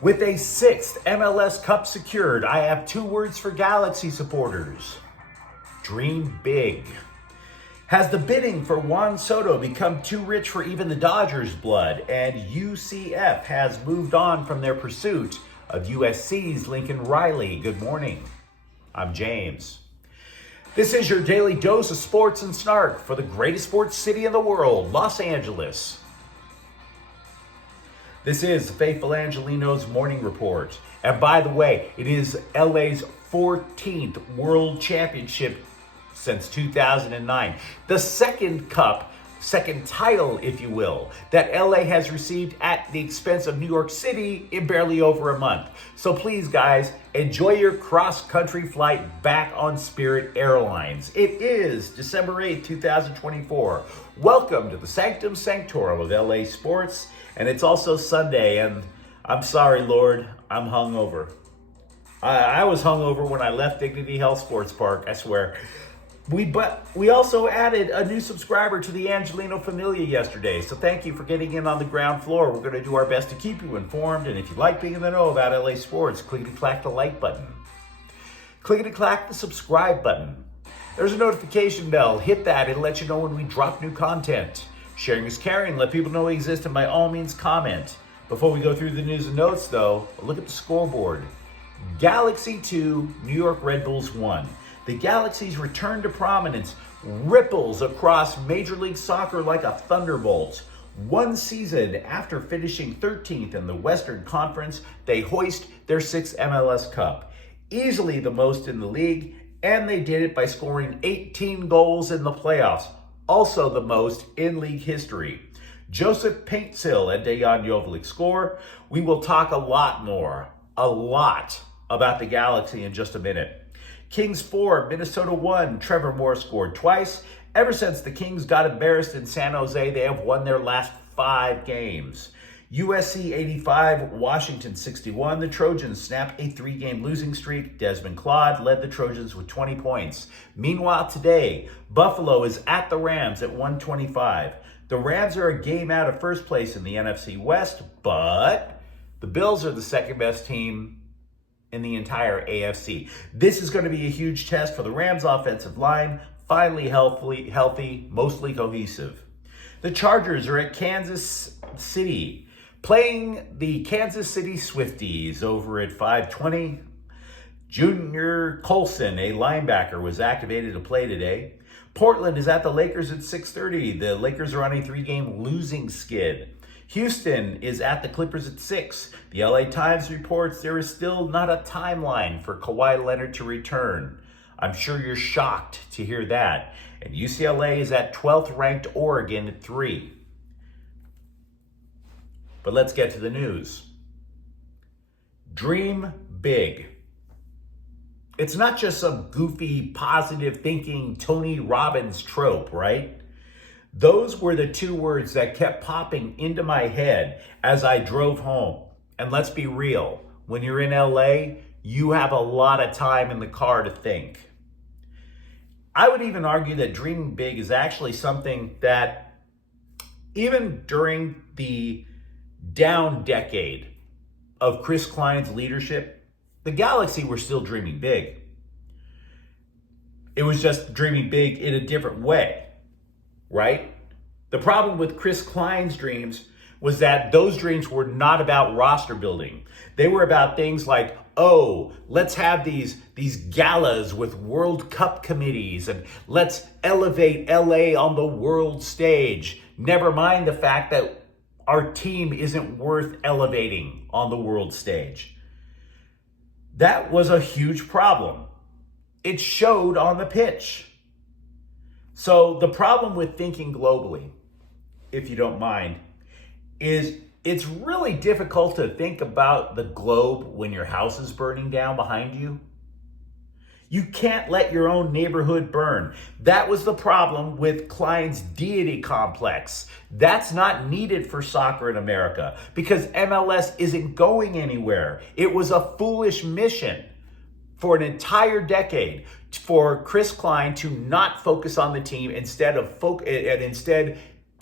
With a sixth MLS Cup secured, I have two words for Galaxy supporters. Dream big. Has the bidding for Juan Soto become too rich for even the Dodgers' blood, and UCF has moved on from their pursuit of USC's Lincoln Riley? Good morning. I'm James. This is your daily dose of sports and snark for the greatest sports city in the world, Los Angeles. This is the Faithful Angelenos Morning Report. And by the way, it is LA's 14th World Championship since 2009. The second title, if you will, that LA has received at the expense of New York City in barely over a month. So please, guys, enjoy your cross-country flight back on Spirit Airlines. It is December 8th, 2024. Welcome to the Sanctum Sanctorum of LA Sports. And it's also Sunday, and I'm sorry, Lord, I'm hungover. I was hungover when I left Dignity Health Sports Park, I swear. But we also added a new subscriber to the Angeleno Familia yesterday, so thank you for getting in on the ground floor. We're going to do our best to keep you informed, and if you like being in the know about LA sports, clickety-clack the like button. Clickety-clack the subscribe button. There's a notification bell. Hit that. It'll let you know when we drop new content. Sharing is caring. Let people know we exist, and by all means, comment. Before we go through the news and notes, though, look at the scoreboard. Galaxy 2, New York Red Bulls 1. The Galaxy's return to prominence ripples across Major League Soccer like a thunderbolt. One season after finishing 13th in the Western Conference, they hoist their sixth MLS Cup. Easily the most in the league, and they did it by scoring 18 goals in the playoffs. Also the most in league history. Joseph Paintsil and Dejan Joveljic score. We will talk a lot about the Galaxy in just a minute. Kings 4, Minnesota 1. Trevor Moore scored twice. Ever since the Kings got embarrassed in San Jose, they have won their last 5 games. USC 85, Washington 61. The Trojans snapped a 3-game losing streak. Desmond Claude led the Trojans with 20 points. Meanwhile, today, Buffalo is at the Rams at 125. The Rams are a game out of first place in the NFC West, but the Bills are the second best team in the entire AFC. This is going to be a huge test for the Rams offensive line, finally healthy, mostly cohesive. The Chargers are at Kansas City, playing the Kansas City Swifties over at 5:20. Junior Colson, a linebacker, was activated to play today. Portland is at the Lakers at 6:30. The Lakers are on a 3-game losing skid. Houston is at the Clippers at 6. The LA Times reports there is still not a timeline for Kawhi Leonard to return. I'm sure you're shocked to hear that. And UCLA is at 12th ranked Oregon at 3. But let's get to the news. Dream big. It's not just some goofy, positive thinking Tony Robbins trope, right? Those were the 2 words that kept popping into my head as I drove home. And let's be real, when you're in LA, you have a lot of time in the car to think. I would even argue that dreaming big is actually something that even during the down decade of Chris Klein's leadership, the Galaxy were still dreaming big. It was just dreaming big in a different way, right? The problem with Chris Klein's dreams was that those dreams were not about roster building. They were about things like, oh, let's have these galas with World Cup committees, and let's elevate LA on the world stage. Never mind the fact that our team isn't worth elevating on the world stage. That was a huge problem. It showed on the pitch. So the problem with thinking globally, if you don't mind, is it's really difficult to think about the globe when your house is burning down behind you. You can't let your own neighborhood burn. That was the problem with Klein's deity complex. That's not needed for soccer in America because MLS isn't going anywhere. It was a foolish mission for an entire decade for Chris Klein to not focus on the team instead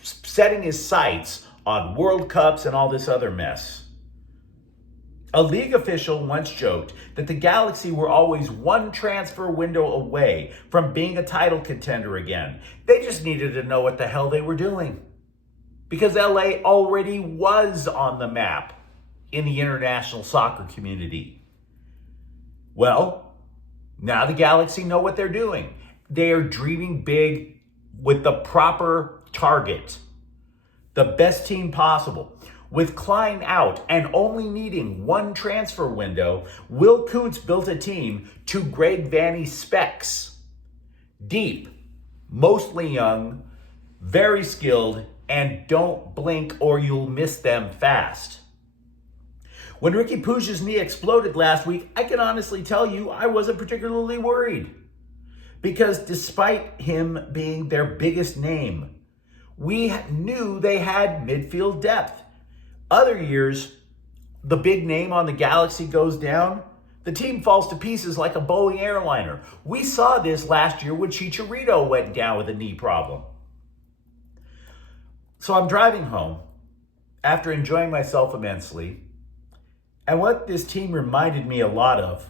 setting his sights on World Cups and all this other mess. A league official once joked that the Galaxy were always one transfer window away from being a title contender again. They just needed to know what the hell they were doing. Because LA already was on the map in the international soccer community. Well, now the Galaxy know what they're doing. They are dreaming big with the proper target. The best team possible. With Klein out and only needing one transfer window, Will Kuntz built a team to Greg Vanney's specs. Deep, mostly young, very skilled, and don't blink or you'll miss them fast. When Ricky Puig's knee exploded last week, I can honestly tell you I wasn't particularly worried. Because despite him being their biggest name, we knew they had midfield depth. Other years, the big name on the Galaxy goes down, the team falls to pieces like a Boeing airliner. We saw this last year when Chicharito went down with a knee problem. So I'm driving home after enjoying myself immensely, and what this team reminded me a lot of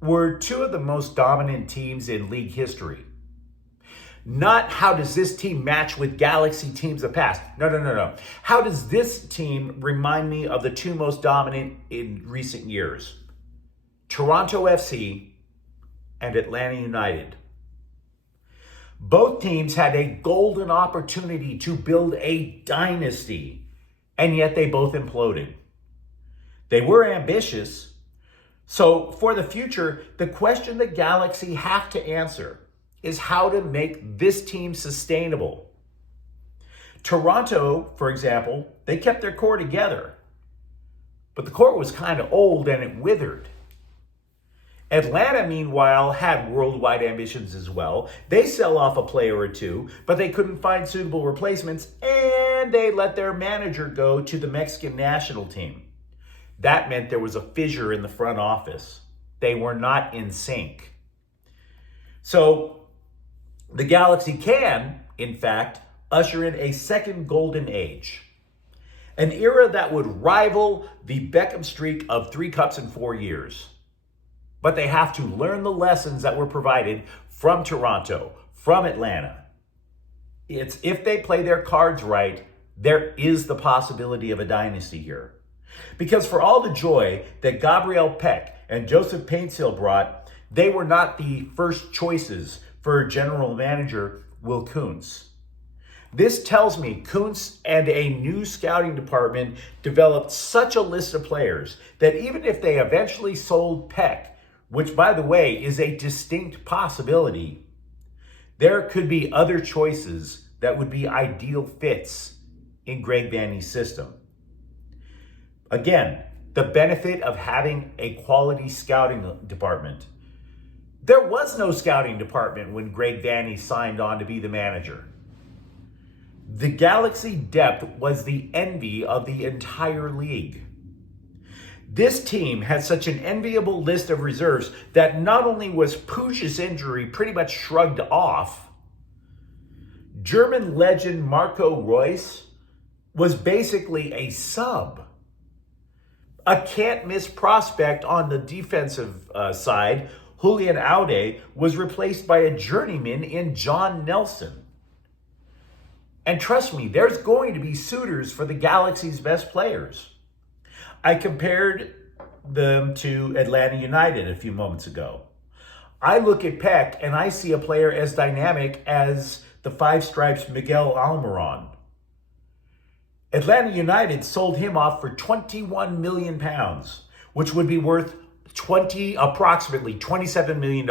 were two of the most dominant teams in league history. Not how does this team match with Galaxy teams of past. No. How does this team remind me of the two most dominant in recent years? Toronto FC and Atlanta United. Both teams had a golden opportunity to build a dynasty, and yet they both imploded. They were ambitious. So for the future, the question the Galaxy have to answer is how to make this team sustainable. Toronto, for example, they kept their core together, but the core was kind of old and it withered. Atlanta, meanwhile, had worldwide ambitions as well. They sell off a player or two, but they couldn't find suitable replacements, and they let their manager go to the Mexican national team. That meant there was a fissure in the front office. They were not in sync. So the Galaxy can, in fact, usher in a second golden age. An era that would rival the Beckham streak of 3 cups in 4 years. But they have to learn the lessons that were provided from Toronto, from Atlanta. It's if they play their cards right, there is the possibility of a dynasty here. Because for all the joy that Gabriel Peck and Joseph Paintsill brought, they were not the first choices for general manager Will Kuntz. This tells me Kuntz and a new scouting department developed such a list of players that even if they eventually sold Peck, which, by the way, is a distinct possibility, there could be other choices that would be ideal fits in Greg Vanney's system. Again, the benefit of having a quality scouting department. There was no scouting department when Greg Vanney signed on to be the manager. The Galaxy depth was the envy of the entire league. This team had such an enviable list of reserves that not only was Puig's injury pretty much shrugged off, German legend Marco Reus was basically a sub. A can't-miss prospect on the defensive side, Julian Aude, was replaced by a journeyman in John Nelson. And trust me, there's going to be suitors for the Galaxy's best players. I compared them to Atlanta United a few moments ago. I look at Peck and I see a player as dynamic as the Five Stripes Miguel Almiron. Atlanta United sold him off for £21 million, which would be worth approximately $27 million.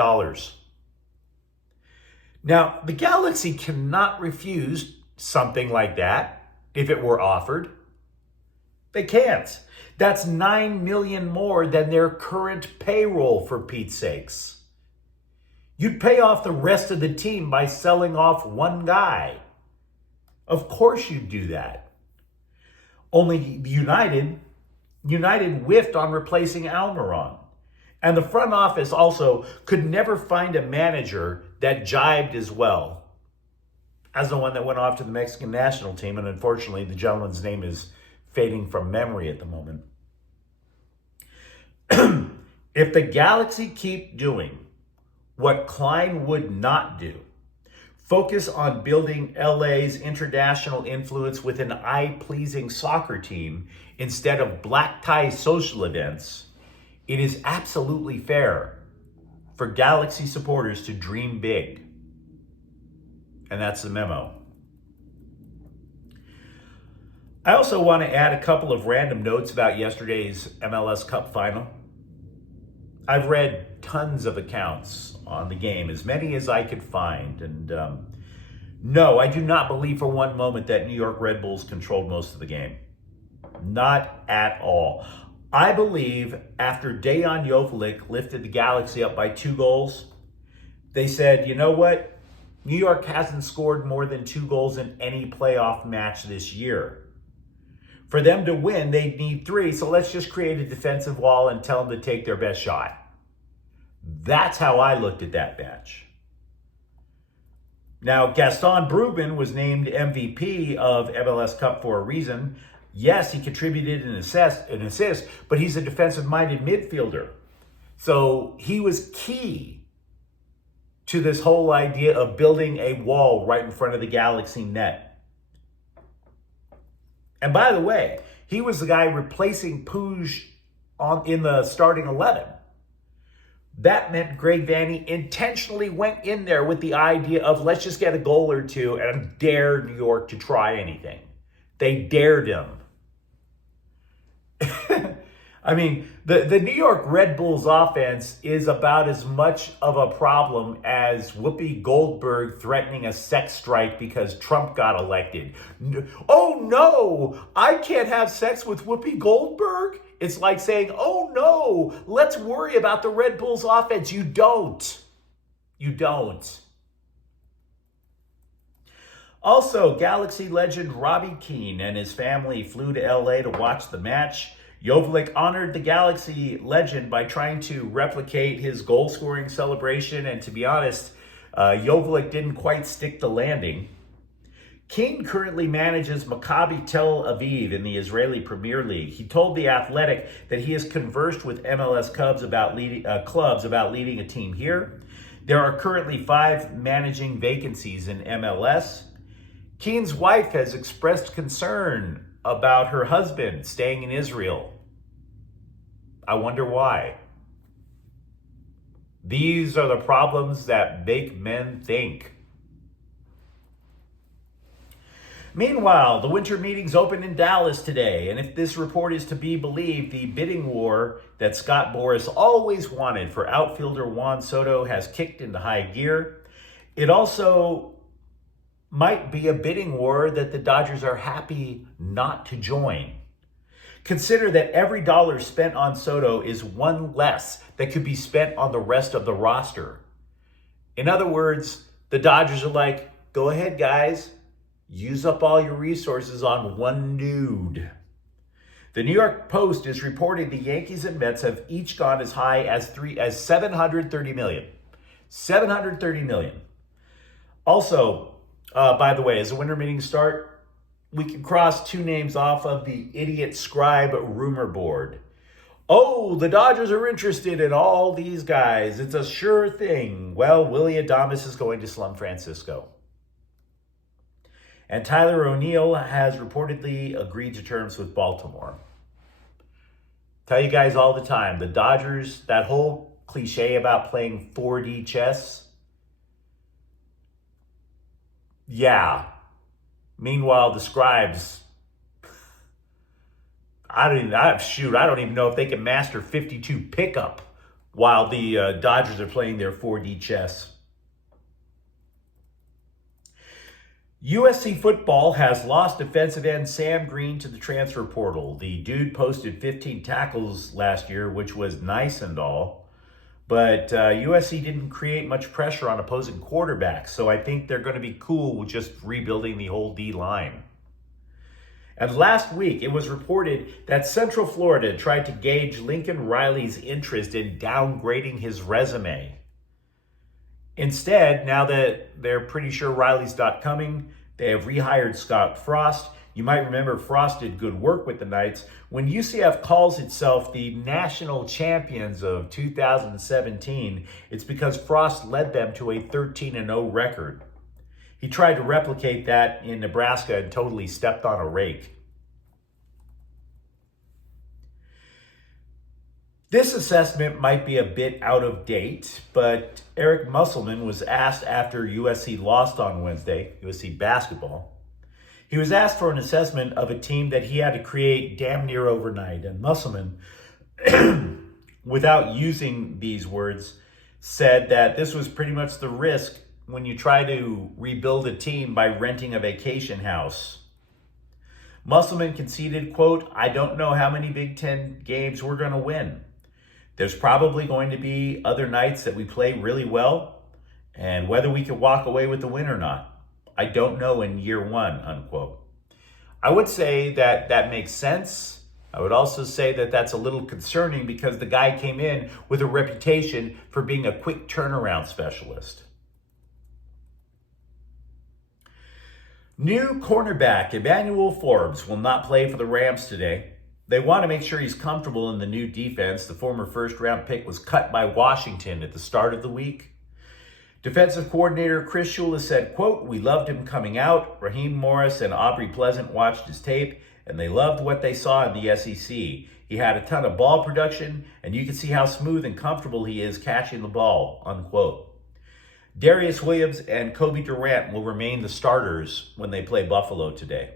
Now, the Galaxy cannot refuse something like that if it were offered. They can't. That's $9 million more than their current payroll, for Pete's sakes. You'd pay off the rest of the team by selling off one guy. Of course you'd do that. Only United whiffed on replacing Almiron. And the front office also could never find a manager that jibed as well as the one that went off to the Mexican national team. And unfortunately, the gentleman's name is fading from memory at the moment. If the Galaxy keep doing what Klein would not do, focus on building LA's international influence with an eye-pleasing soccer team instead of black tie social events, it is absolutely fair for Galaxy supporters to dream big. And that's the memo. I also want to add a couple of random notes about yesterday's MLS Cup final. I've read tons of accounts on the game, as many as I could find. And no, I do not believe for one moment that New York Red Bulls controlled most of the game. Not at all. I believe after Dejan Joveljic lifted the Galaxy up by 2 goals, they said, you know what? New York hasn't scored more than 2 goals in any playoff match this year. For them to win, they need 3, so let's just create a defensive wall and tell them to take their best shot. That's how I looked at that match. Now, Gaston Brugman was named MVP of MLS Cup for a reason. Yes, he contributed an assist, but he's a defensive-minded midfielder. So he was key to this whole idea of building a wall right in front of the Galaxy net. And by the way, he was the guy replacing Puig in the starting 11. That meant Greg Vanney intentionally went in there with the idea of let's just get a goal or two and dare New York to try anything. They dared him. I mean, the New York Red Bulls offense is about as much of a problem as Whoopi Goldberg threatening a sex strike because Trump got elected. Oh no, I can't have sex with Whoopi Goldberg? It's like saying, oh no, let's worry about the Red Bulls offense. You don't. You don't. Also, Galaxy legend Robbie Keane and his family flew to LA to watch the match. Joveljic honored the Galaxy legend by trying to replicate his goal-scoring celebration, and to be honest, Joveljic didn't quite stick the landing. Keane currently manages Maccabi Tel Aviv in the Israeli Premier League. He told The Athletic that he has conversed with MLS clubs about leading a team here. There are currently 5 managing vacancies in MLS. Keane's wife has expressed concern about her husband staying in Israel. I wonder why. These are the problems that make men think. Meanwhile, the winter meetings open in Dallas today, and if this report is to be believed, the bidding war that Scott Boras always wanted for outfielder Juan Soto has kicked into high gear. It also might be a bidding war that the Dodgers are happy not to join. Consider that every dollar spent on Soto is one less that could be spent on the rest of the roster. In other words, the Dodgers are like, go ahead, guys. Use up all your resources on one dude. The New York Post is reporting the Yankees and Mets have each gone as high as $730 million. $730 million. Also, by the way, as the winter meetings start, we can cross 2 names off of the idiot scribe rumor board. Oh, the Dodgers are interested in all these guys. It's a sure thing. Well, Willy Adames is going to slum Francisco. And Tyler O'Neill has reportedly agreed to terms with Baltimore. Tell you guys all the time, the Dodgers, that whole cliche about playing 4D chess, yeah. Meanwhile, the scribes, I don't even know if they can master 52 pickup while the Dodgers are playing their 4D chess. USC football has lost defensive end Sam Green to the transfer portal. The dude posted 15 tackles last year, which was nice and all. But USC didn't create much pressure on opposing quarterbacks, so I think they're going to be cool with just rebuilding the whole D-line. And last week, it was reported that Central Florida tried to gauge Lincoln Riley's interest in downgrading his resume. Instead, now that they're pretty sure Riley's not coming, they have rehired Scott Frost. You might remember Frost did good work with the Knights. When UCF calls itself the national champions of 2017, it's because Frost led them to a 13-0 record. He tried to replicate that in Nebraska and totally stepped on a rake. This assessment might be a bit out of date, but Eric Musselman was asked after USC lost on Wednesday, USC basketball. He was asked for an assessment of a team that he had to create damn near overnight. And Musselman, without using these words, said that this was pretty much the risk when you try to rebuild a team by renting a vacation house. Musselman conceded, quote, "I don't know how many Big Ten games we're going to win. There's probably going to be other nights that we play really well, and whether we can walk away with the win or not, I don't know in year one," unquote. I would say that that makes sense. I would also say that that's a little concerning because the guy came in with a reputation for being a quick turnaround specialist. New cornerback Emmanuel Forbes will not play for the Rams today. They want to make sure he's comfortable in the new defense. The former first-round pick was cut by Washington at the start of the week. Defensive coordinator Chris Shula said, quote, "We loved him coming out. Raheem Morris and Aubrey Pleasant watched his tape, and they loved what they saw in the SEC. He had a ton of ball production, and you can see how smooth and comfortable he is catching the ball," unquote. Darius Williams and Kobe Durant will remain the starters when they play Buffalo today.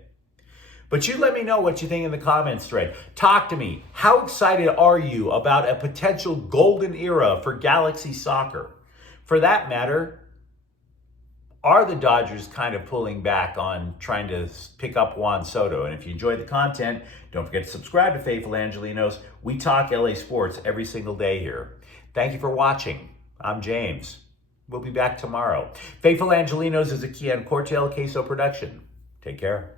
But you let me know what you think in the comments thread. Talk to me. How excited are you about a potential golden era for Galaxy soccer? For that matter, are the Dodgers kind of pulling back on trying to pick up Juan Soto? And if you enjoyed the content, don't forget to subscribe to Faithful Angelenos. We talk LA sports every single day here. Thank you for watching. I'm James. We'll be back tomorrow. Faithful Angelenos is a Kian Cortel Queso production. Take care.